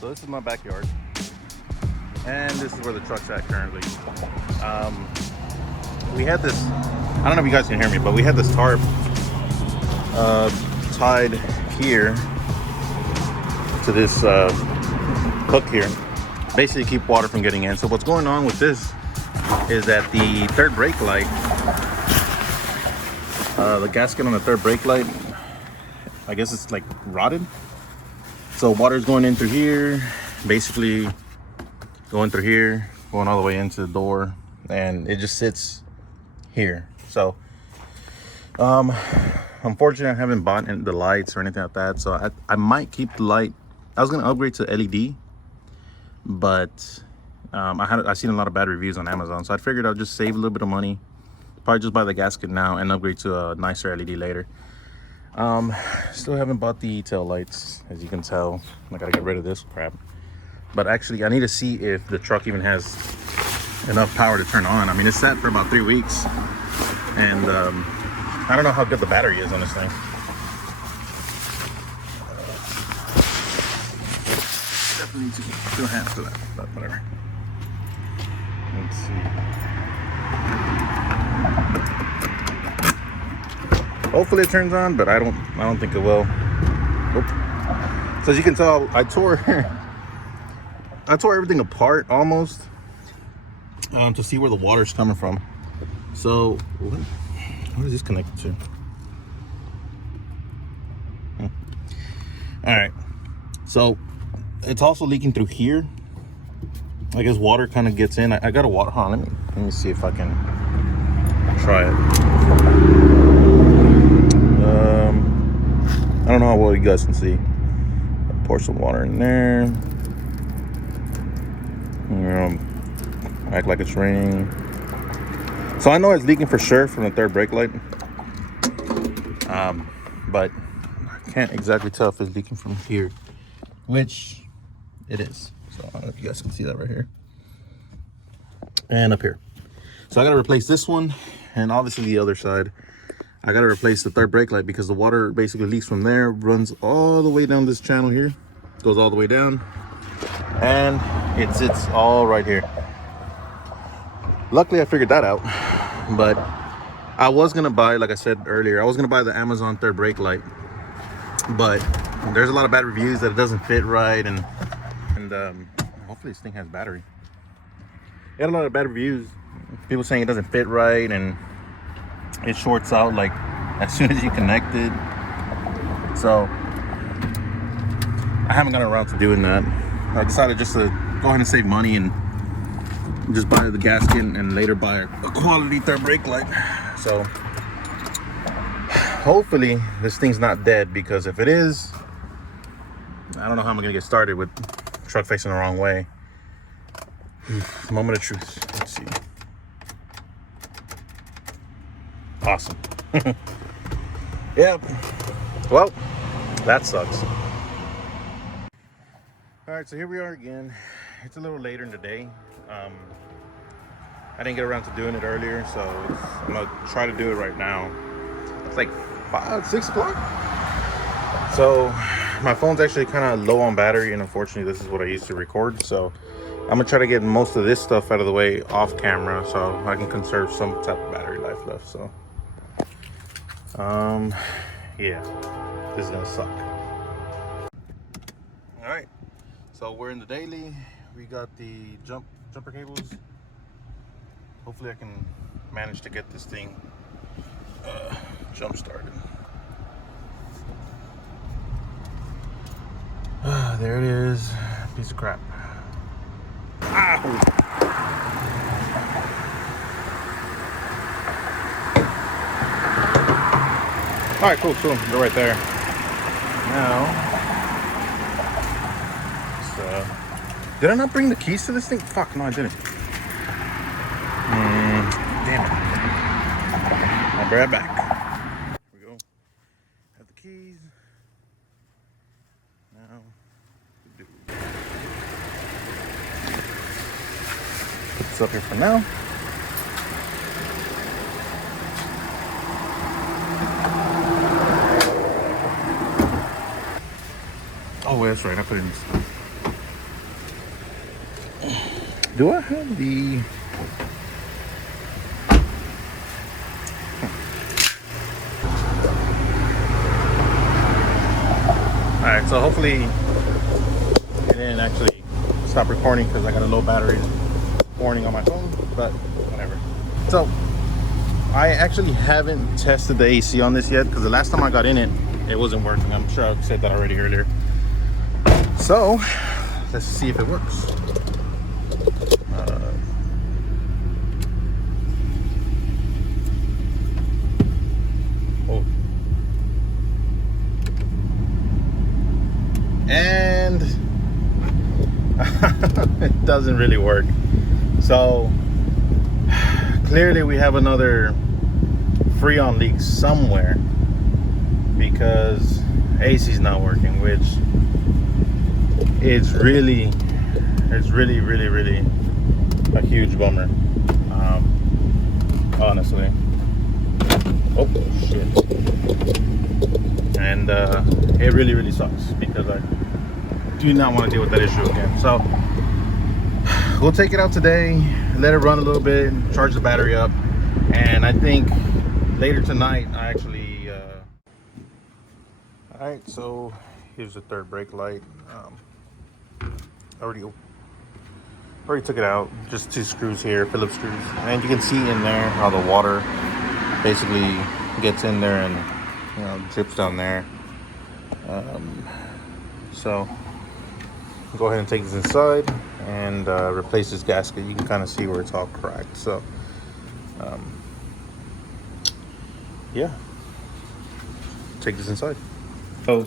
So this is my backyard, and this is where the truck's at currently. We had this, I don't know if you guys can hear me, but we had this tarp tied here to this hook here, basically keep water from getting in. So what's going on with this is that the third brake light, the gasket on the third brake light, I guess it's like rotted. So water's going in through here, basically going through here, going all the way into the door, and it just sits here. So unfortunately I haven't bought the lights or anything like that, so I might keep the light. I was gonna upgrade to LED, but I've seen a lot of bad reviews on Amazon, so I figured I'll just save a little bit of money, probably just buy the gasket now and upgrade to a nicer LED later. Still haven't bought the tail lights, as you can tell. I gotta get rid of this crap. But actually, I need to see if the truck even has enough power to turn on. I mean, it's sat for about 3 weeks, and I don't know how good the battery is on this thing. Definitely need to do a hand for that, but whatever. Let's see. Hopefully it turns on, but I don't think it will. Nope. So as you can tell, I tore everything apart almost to see where the water's coming from. So what is this connected to? All right, so it's also leaking through here. I guess water kind of gets in. I got a water. Hold on, let me see if I can try it. I don't know how well you guys can see. I'll pour some water in there. Act like it's raining. So I know it's leaking for sure from the third brake light, but I can't exactly tell if it's leaking from here, which it is. So I don't know if you guys can see that right here and up here. So I got to replace this one, and obviously the other side. I got to replace the third brake light because the water basically leaks from there, runs all the way down this channel here, goes all the way down, and it sits all right here. Luckily I figured that out, but I was gonna buy, like I said earlier, I was gonna buy the Amazon third brake light, but there's a lot of bad reviews that it doesn't fit right, and hopefully this thing has battery. It had a lot of bad reviews, people saying it doesn't fit right and it shorts out like as soon as you connect it. So I haven't gotten around to doing that. I decided just to go ahead and save money and just buy the gasket and later buy a quality third brake light. So hopefully this thing's not dead, because if it is, I don't know how I'm gonna get started with truck facing the wrong way. Moment of truth. Let's see. Awesome. Yep. Well, that sucks. All right, so here we are again. It's a little later in the day. I didn't get around to doing it earlier, so I'm gonna try to do it right now. It's like 5, 6 o'clock. So my phone's actually kind of low on battery, and unfortunately this is what I use to record. So I'm gonna try to get most of this stuff out of the way off camera so I can conserve some type of battery life left. So yeah, this is gonna suck. All right, so we're in the daily. We got the jumper cables. Hopefully I can manage to get this thing jump started. There it is. Piece of crap. Ow! All right, cool. They're right there. Now, did I not bring the keys to this thing? Fuck, no, I didn't. Damn it. I'll be right back. Here we go. Have the keys. Now, put this up here for now. Oh, that's right. I put it in this. Do I have the... Alright, so hopefully it didn't actually stop recording because I got a low battery warning on my phone, but whatever. So I actually haven't tested the AC on this yet because the last time I got in it, it wasn't working. I'm sure I said that already earlier. So let's see if it works. And it doesn't really work. So clearly we have another Freon leak somewhere because AC's not working, which it's really a huge bummer, honestly. Oh shit. And it really sucks because I do not want to deal with that issue again. So we'll take it out today, let it run a little bit, charge the battery up, and I think later tonight I actually all right, so here's the third brake light. I already took it out, just 2 screws here, Phillips screws, and you can see in there how the water basically gets in there and, you know, drips down there. So go ahead and take this inside and replace this gasket. You can kind of see where it's all cracked. So yeah, take this inside. So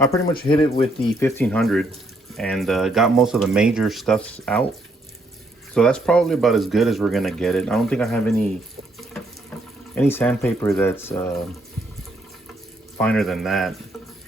I pretty much hit it with the 1500 and got most of the major stuffs out. So that's probably about as good as we're gonna get it. I don't think I have any sandpaper that's finer than that.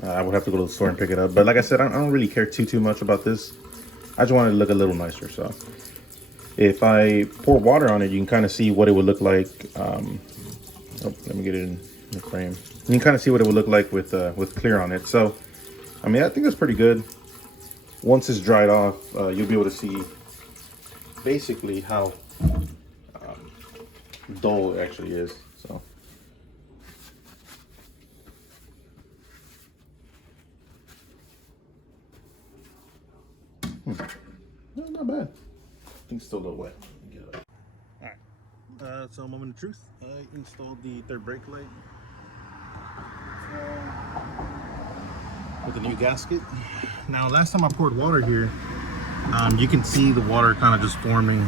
I would have to go to the store and pick it up. But like I said, I don't really care too much about this. I just wanted to look a little nicer. So if I pour water on it, you can kind of see what it would look like. Oh, let me get it in the frame. You can kind of see what it would look like with clear on it. So I mean, I think that's pretty good. Once it's dried off, you'll be able to see basically how dull it actually is. So no, not bad. I think it's still a little wet. Get it up. All right. So moment of truth. I installed the third brake light with a new gasket. Now, last time I poured water here, you can see the water kind of just forming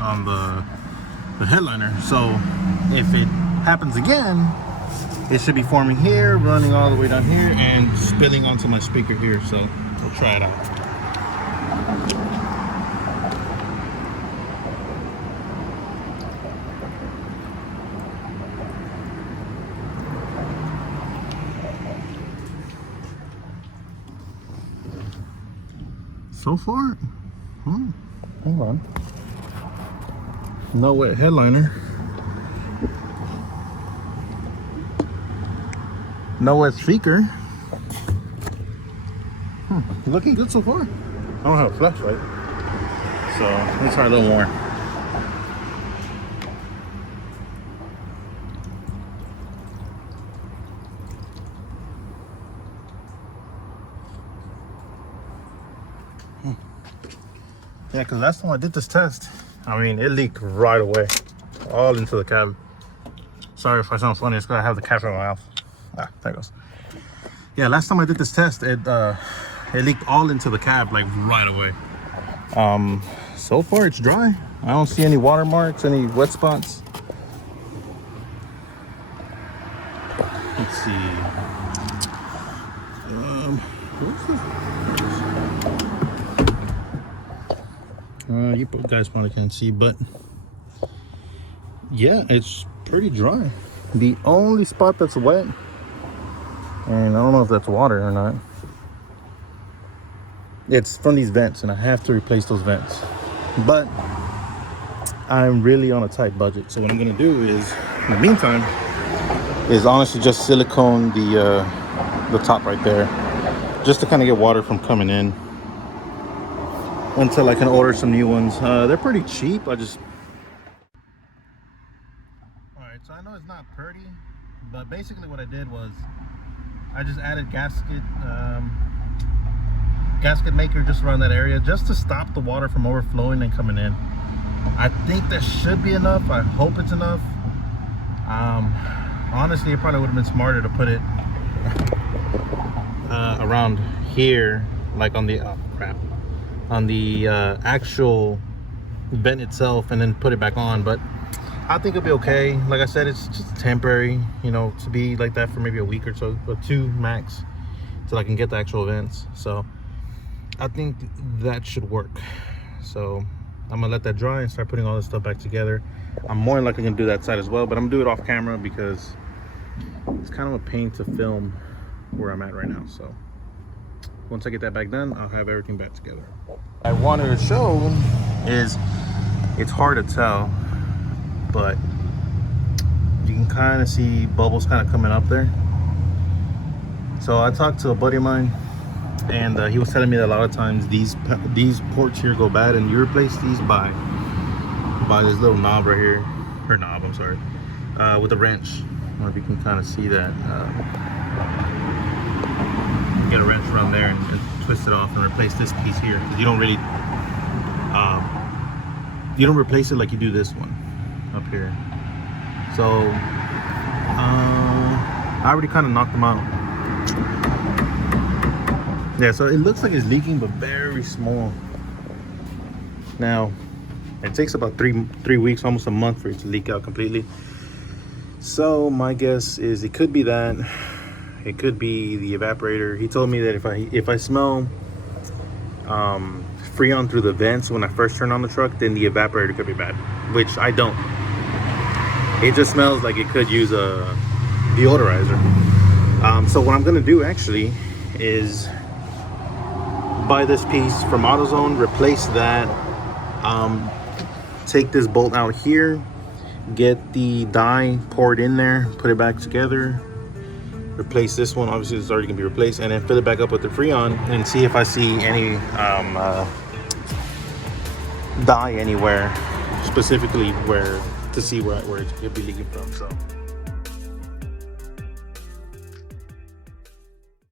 on the headliner. So if it happens again, it should be forming here, running all the way down here, and spilling onto my speaker here. So we'll try it out. So far, hang on. No wet headliner. No wet speaker. Looking good so far. I don't have a flashlight, so let me try a little more. Yeah, because last time I did this test, I mean, it leaked right away, all into the cab. Sorry if I sound funny, it's because I have the cap in my mouth. Ah, there it goes. Yeah, last time I did this test, it leaked all into the cab, like right away. So far it's dry. I don't see any watermarks, any wet spots. Let's see. What's this? You guys probably can't see, but yeah, it's pretty dry. The only spot that's wet, and I don't know if that's water or not, it's from these vents, and I have to replace those vents. But I'm really on a tight budget, so what I'm gonna do is, in the meantime, is honestly just silicone the top right there, just to kind of get water from coming in. until I can order some new ones. They're pretty cheap. All right, so I know it's not pretty, but basically what I did was I just added gasket maker just around that area, just to stop the water from overflowing and coming in. I think that should be enough. I hope it's enough. Honestly, it probably would have been smarter to put it around here, like on the on the actual vent itself, and then put it back on. But I think it'll be okay. Like I said, it's just temporary, you know, to be like that for maybe a week or so, or 2 max, till I can get the actual vents. So I think that should work. So I'm gonna let that dry and start putting all this stuff back together. I'm more than likely gonna do that side as well, but I'm gonna do it off camera because it's kind of a pain to film where I'm at right now. So once I get that back done, I'll have everything back together. I wanted to show is, it's hard to tell, but you can kind of see bubbles kind of coming up there. So I talked to a buddy of mine, and he was telling me that a lot of times these ports here go bad, and you replace these by this little knob right here, or knob, I'm sorry, with a wrench. I don't know if you can kind of see that. Get a wrench around there and twist it off and replace this piece here, because you don't really you don't replace it like you do this one up here. So I already kind of knocked them out. Yeah, so it looks like it's leaking, but very small. Now it takes about three weeks, almost a month, for it to leak out completely. So my guess is it could be that. It could be the evaporator. He told me that if I smell Freon through the vents when I first turn on the truck, then the evaporator could be bad, which I don't. It just smells like it could use a deodorizer. So what I'm gonna do actually is buy this piece from AutoZone, replace that, take this bolt out here, get the dye poured in there, put it back together, replace this one, obviously it's already gonna be replaced, and then fill it back up with the Freon and see if I see any dye anywhere, specifically where it could be leaking from. So